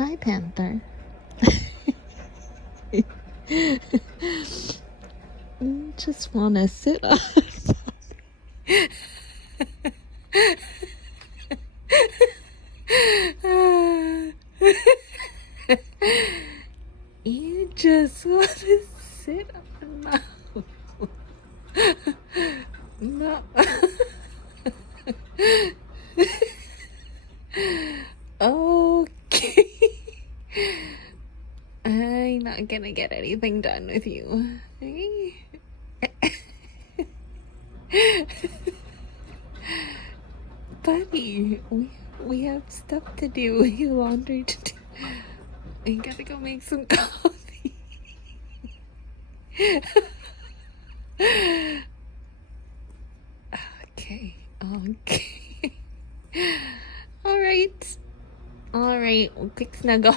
Hi, Panther. Just want to sit on. You just want to sit on my. No. Okay. I'm not gonna get anything done with you. Okay? Buddy, we have stuff to do. We have laundry to do. We gotta go make some coffee. Okay. All right, quick snuggle.